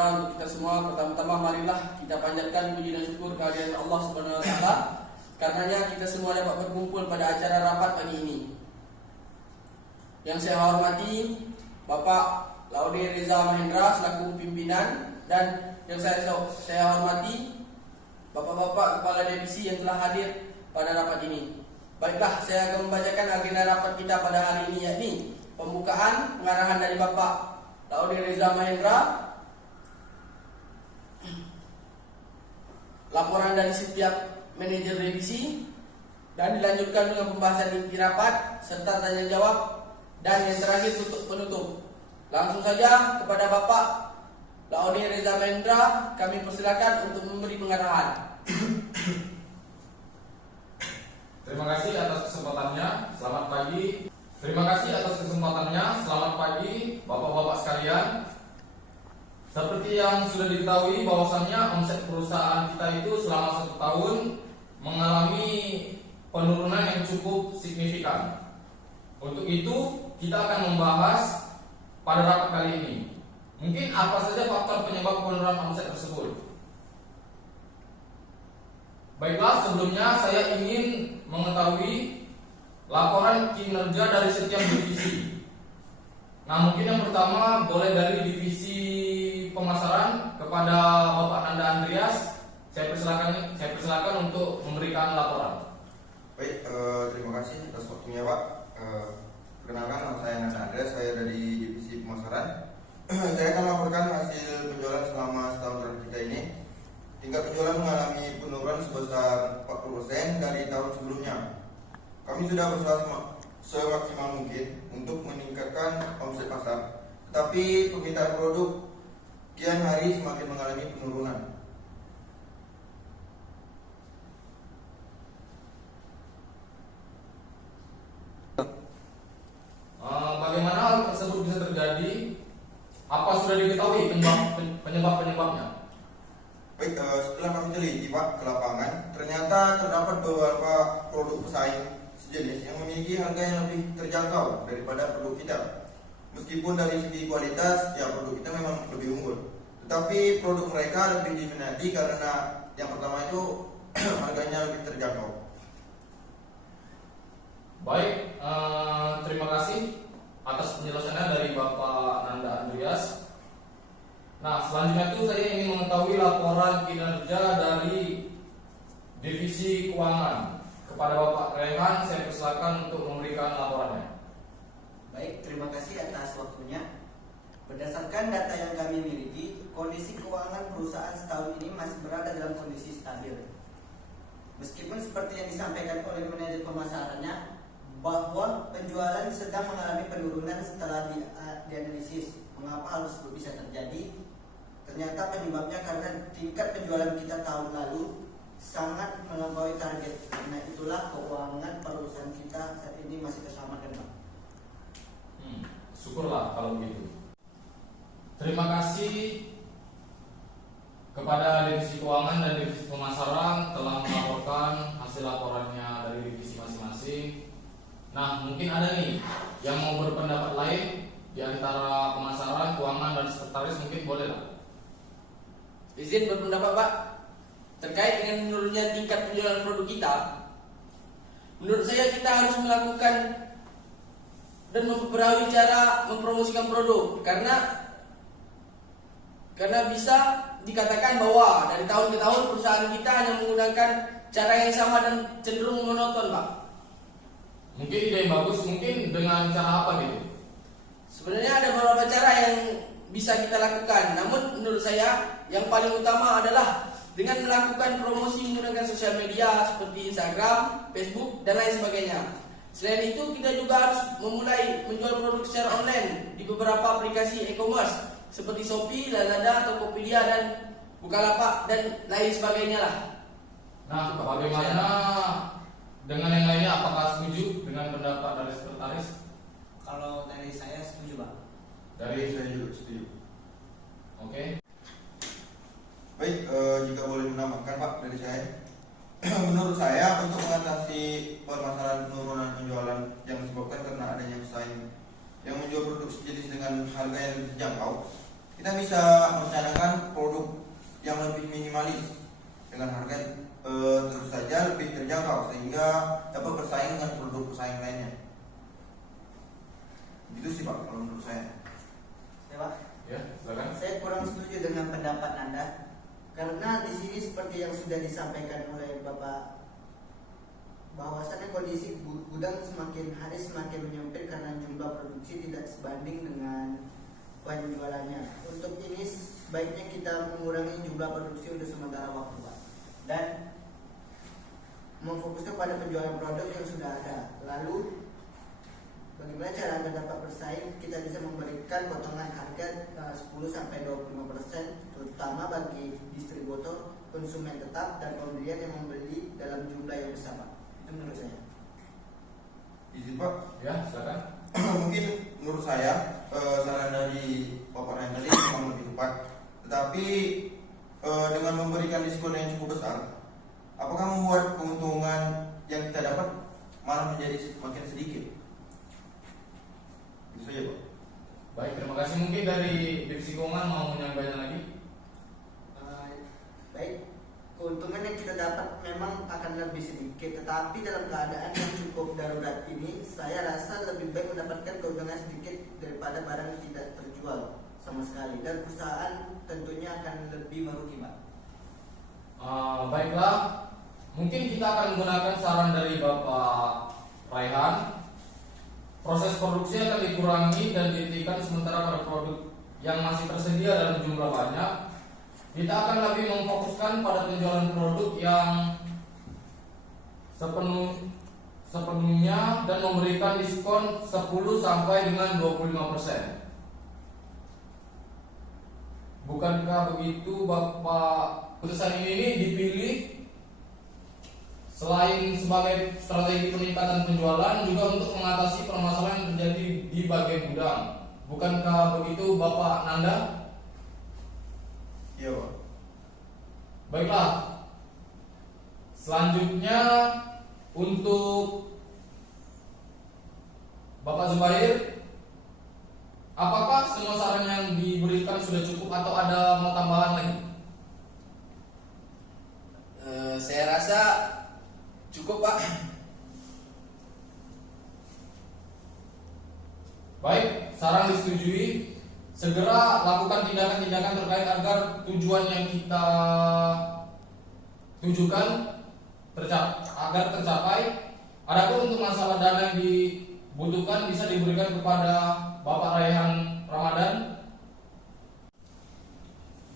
sejahtera untuk kita semua. Pertama-tama marilah kita panjatkan puji dan syukur kehadirat Allah Subhanahu wa taala. Karenanya kita semua dapat berkumpul pada acara rapat pagi ini. Yang saya hormati Bapak Laude Reza Mahendra selaku pimpinan, dan yang saya hormati Bapak-bapak kepala divisi yang telah hadir pada rapat ini. Baiklah, saya akan membacakan agenda rapat kita pada hari ini, yakni pembukaan, pengarahan dari Bapak Laude Reza Mahendra, laporan dari setiap manajer divisi, dan dilanjutkan dengan pembahasan inti rapat serta tanya jawab, dan yang terakhir penutup. Langsung saja kepada Bapak Laude Reza Mahendra kami persilakan untuk memberi pengarahan. Terima kasih atas kesempatannya. Selamat pagi. Terima kasih atas kesempatannya. Selamat pagi, Bapak-bapak sekalian. Seperti yang sudah diketahui bahwasannya omset perusahaan kita itu selama 1 tahun mengalami penurunan yang cukup signifikan. Untuk itu kita akan membahas pada rapat kali ini. Mungkin apa saja faktor penyebab penurunan omset tersebut. Baiklah, sebelumnya saya ingin mengetahui laporan kinerja dari setiap divisi. Nah, mungkin yang pertama boleh dari divisi pemasaran kepada Bapak Nanda Andreas. Saya persilakan untuk memberikan laporan. Baik, terima kasih atas waktunya, Pak. Perkenalkan, nama saya Nanda Andreas, saya dari divisi pemasaran. Saya akan melaporkan hasil penjualan selama setahun terakhir kita ini. Tingkat penjualan mengalami penurunan sebesar 40% dari tahun sebelumnya. Kami sudah berusaha semaksimal mungkin untuk meningkatkan omset pasar, tetapi permintaan produk kian hari semakin mengalami penurunan. Bagaimana hal tersebut bisa terjadi? Apa sudah diketahui penyebab-penyebabnya? Baik, setelah kami teliti, Pak, ke lapangan, ternyata terdapat beberapa produk pesaing sejenis yang memiliki harga yang lebih terjangkau daripada produk kita. Meskipun dari segi kualitas, ya produk kita memang lebih unggul, tetapi produk mereka lebih diminati karena yang pertama itu harganya lebih terjangkau. Baik, terima kasih atas penjelasannya dari Bapak Nanda Andreas. Nah, selanjutnya itu saya ingin mengetahui laporan kinerja dari divisi keuangan. Kepada Bapak Rehan, saya persilakan untuk memberikan laporannya. Baik, terima kasih atas waktunya. Berdasarkan data yang kami miliki, kondisi keuangan perusahaan setahun ini masih berada dalam kondisi stabil. Meskipun seperti yang disampaikan oleh manajer pemasarannya, bahwa penjualan sedang mengalami penurunan setelah dianalisis. Mengapa hal tersebut bisa terjadi? Ternyata penyebabnya karena tingkat penjualan kita tahun lalu sangat melampaui target. Karena itulah keuangan perusahaan kita saat ini masih terselamatkan, Pak. Syukurlah kalau begitu. Terima kasih kepada divisi keuangan dan divisi pemasaran telah melaporkan hasil laporannya dari divisi masing-masing. Nah, mungkin ada nih yang mau berpendapat lain di antara pemasaran, keuangan, dan sekretaris, mungkin boleh lah. Izin berpendapat, Pak, terkait dengan menurunnya tingkat penjualan produk kita. Menurut saya kita harus melakukan dan memperbaharui cara mempromosikan produk, karena bisa dikatakan bahwa dari tahun ke tahun perusahaan kita hanya menggunakan cara yang sama dan cenderung monoton, Pak. Mungkin ide yang bagus, mungkin dengan cara apa gitu? Sebenarnya ada beberapa cara yang bisa kita lakukan, namun menurut saya yang paling utama adalah dengan melakukan promosi menggunakan sosial media seperti Instagram, Facebook, dan lain sebagainya. Selain itu, kita juga harus memulai menjual produk secara online di beberapa aplikasi e-commerce seperti Shopee, Lazada, Tokopedia, dan Bukalapak, dan lain sebagainya lah. Nah, bagaimana dengan yang lainnya? Apakah setuju dengan pendapat dari sekretaris? Kalau dari saya setuju, Pak. Dari saya juga setuju. Oke. Baik, jika boleh menambahkan, Pak, dari saya. Menurut saya, untuk mengatasi permasalahan penurunan penjualan yang disebabkan karena adanya pesaing yang menjual produk sejenis dengan harga yang lebih terjangkau, kita bisa merencanakan produk yang lebih minimalis dengan harga tentu saja lebih terjangkau sehingga dapat bersaing dengan produk pesaing lainnya. Itu sih Pak kalau menurut saya. Ya, Pak. Ya, silakan. Saya kurang setuju dengan pendapat Anda karena di sini seperti yang sudah disampaikan oleh Bapak bahwasannya kondisi gudang semakin hari semakin menyempit karena jumlah produksi tidak sebanding dengan penjualannya. Untuk ini sebaiknya kita mengurangi jumlah produksi untuk sementara waktu, Pak, dan memfokuskan pada penjualan produk yang sudah ada. Lalu bagaimana cara agar dapat bersaing? Kita bisa memberikan potongan harga 10-25% terutama bagi distributor, konsumen tetap, dan pembelian yang membeli dalam jumlah yang besar, Pak. Itu menurut saya. Izin Pak. Ya, silakan. Mungkin menurut saya saran dari Bapak Ryan tadi memang lebih tepat. Tetapi dengan memberikan diskon yang cukup besar, apakah membuat keuntungan yang kita dapat malah menjadi semakin sedikit? Itu saja Pak. Baik, terima kasih. Mungkin dari divisi keuangan mau menyampaikan lagi? Baik, keuntungan yang kita dapat memang akan lebih sedikit, tetapi dalam keadaan yang cukup darurat ini, saya rasa lebih baik mendapatkan keuntungan sedikit daripada barang tidak terjual sama sekali, dan perusahaan tentunya akan lebih merugi, Pak. Baiklah, mungkin kita akan menggunakan saran dari Bapak Raihan. Proses produksi akan dikurangi dan dihentikan sementara pada produk yang masih tersedia dalam jumlah banyak. Kita akan lebih memfokuskan pada penjualan produk yang sepenuhnya dan memberikan diskon 10 sampai dengan 25%. Bukankah begitu Bapak? Putusan ini dipilih selain sebagai strategi peningkatan penjualan juga untuk mengatasi permasalahan yang terjadi di bagian gudang. Bukankah begitu Bapak Nanda? Iya Pak. Baiklah. Selanjutnya untuk Bapak Zubair, apakah semua saran yang diberikan sudah cukup atau ada mau tambahan lagi? Saya rasa cukup, Pak. Baik, saran disetujui. Segera lakukan tindakan-tindakan terkait agar tujuan yang kita tujukan agar tercapai. Adapun untuk masalah dana yang dibutuhkan bisa diberikan kepada Bapak Raihan Ramadan.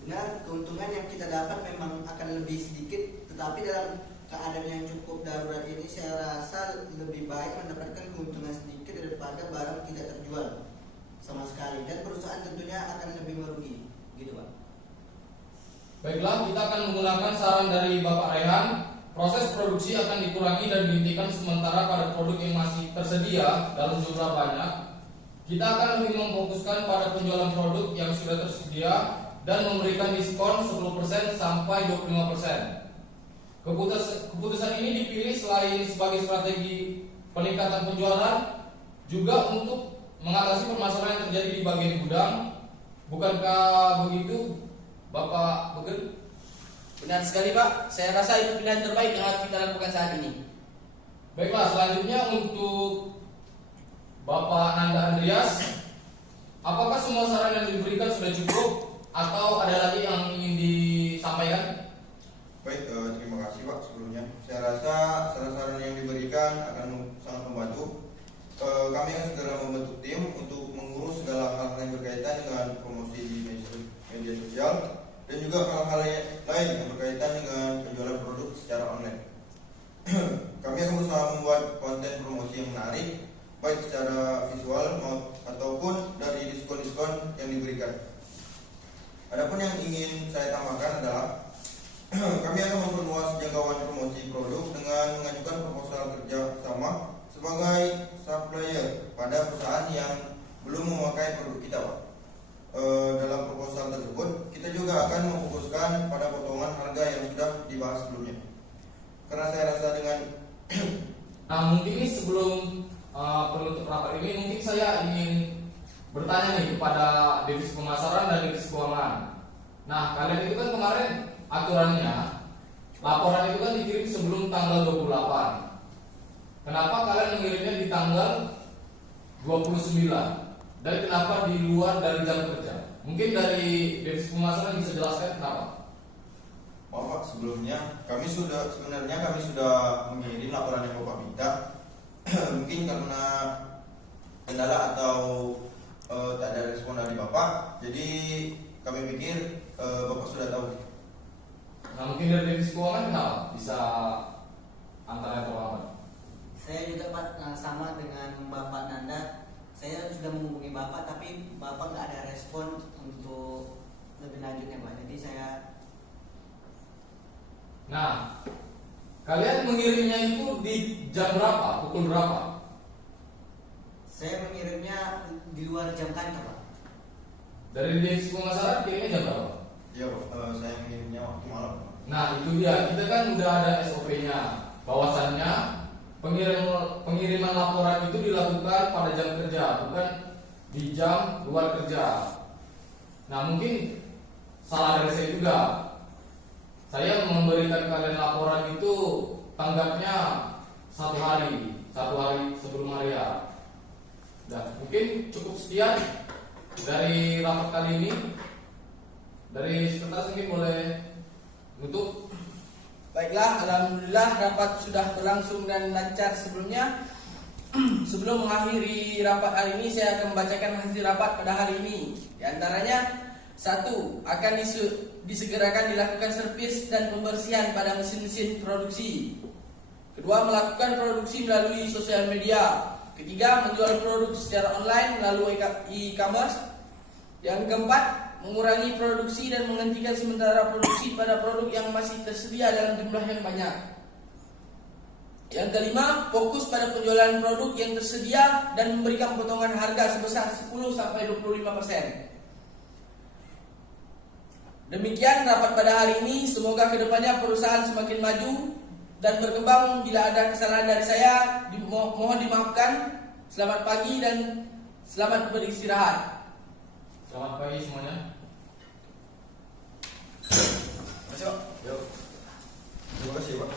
Benar, keuntungan yang kita dapat memang akan lebih sedikit, tetapi dalam keadaan yang cukup darurat ini saya rasa lebih baik mendapatkan keuntungan sedikit daripada barang tidak terjual sama sekali, dan perusahaan tentunya akan lebih merugi, gitu Pak. Baiklah, kita akan menggunakan saran dari Bapak Raihan. Proses produksi akan dikurangi dan dihentikan sementara pada produk yang masih tersedia dalam jumlah banyak. Kita akan lebih memfokuskan pada penjualan produk yang sudah tersedia dan memberikan diskon 10% sampai 25%. Keputusan ini dipilih selain sebagai strategi peningkatan penjualan juga untuk mengatasi permasalahan yang terjadi di bagian gudang. Bukankah begitu Bapak Begel? Benar sekali, Pak. Saya rasa itu pilihan terbaik yang harus kita lakukan saat ini. Baiklah, selanjutnya untuk Bapak Nanda Andreas, apakah semua saran yang diberikan sudah cukup atau ada lagi yang ingin disampaikan? Baik, terima kasih Pak sebelumnya. Saya rasa saran-saran yang diberikan akan sangat membantu. Kami akan segera membentuk tim untuk mengurus segala hal yang berkaitan dengan promosi di media sosial dan juga hal-hal lain yang berkaitan dengan penjualan produk secara online. Kami akan berusaha membuat konten promosi yang menarik, baik secara visual ataupun dari diskon-diskon yang diberikan. Adapun yang ingin saya tambahkan adalah kami akan memperluas jangkauan promosi produk dengan mengajukan proposal kerja sama sebagai supplier pada perusahaan yang belum memakai produk kita, Pak. Dalam proposal tersebut kita juga akan memfokuskan pada potongan harga yang sudah dibahas sebelumnya. Karena saya rasa dengan Nah, mungkin ini sebelum penutup rapat ini mungkin saya ingin bertanya nih kepada divisi pemasaran dan divisi keuangan. Nah, kalian itu kan kemarin aturannya laporan itu kan dikirim sebelum tanggal 28. Kenapa kalian mengirimnya di tanggal 29? Dan kenapa di luar dari jam kerja? Mungkin dari divisi pemasaran bisa jelaskan kenapa? Maaf Pak, sebelumnya kami sudah mengirim laporan yang Bapak minta. Mungkin karena kendala atau tak ada respon dari Bapak, jadi kami pikir Bapak sudah tahu. Nah, mungkin dari divisi keuangan kenapa bisa antara terlambat? Saya juga Pak, sama dengan Bapak Nanda. Saya sudah menghubungi Bapak, tapi Bapak nggak ada respon untuk lebih lanjutnya Pak. Jadi saya. Nah, kalian mengirimnya itu di jam berapa? Pukul berapa? Saya mengirimnya di luar jam kantor Pak. Dari divisi pemasaran kirimnya jam berapa? Iya Pak, saya mengirimnya waktu malam. Nah, itu dia. Kita kan udah ada SOP-nya. Bahwasannya pengiriman laporan itu dilakukan pada jam kerja, bukan di jam luar kerja. Nah, mungkin salah dari saya juga. Saya memberikan kalian laporan itu tanggapnya satu hari sebelum hari ya. Nah, mungkin cukup sekian dari rapat kali ini. Dari sekretaris mungkin boleh nutup. Baiklah, alhamdulillah rapat sudah berlangsung dan lancar sebelumnya. Sebelum mengakhiri rapat hari ini, saya akan membacakan hasil rapat pada hari ini. Di antaranya, 1. Akan disegerakan dilakukan servis dan pembersihan pada mesin-mesin produksi. Kedua, melakukan produksi melalui sosial media. Ketiga, menjual produk secara online melalui e-commerce. Yang keempat, mengurangi produksi dan menghentikan sementara produksi pada produk yang masih tersedia dalam jumlah yang banyak. Yang kelima, fokus pada penjualan produk yang tersedia dan memberikan potongan harga sebesar 10-25%. Demikian rapat pada hari ini. Semoga kedepannya perusahaan semakin maju dan berkembang. Bila ada kesalahan dari saya, mohon dimaafkan. Selamat pagi dan selamat beristirahat. Selamat pagi semuanya. Masuk. Yuk. Terima kasih Pak.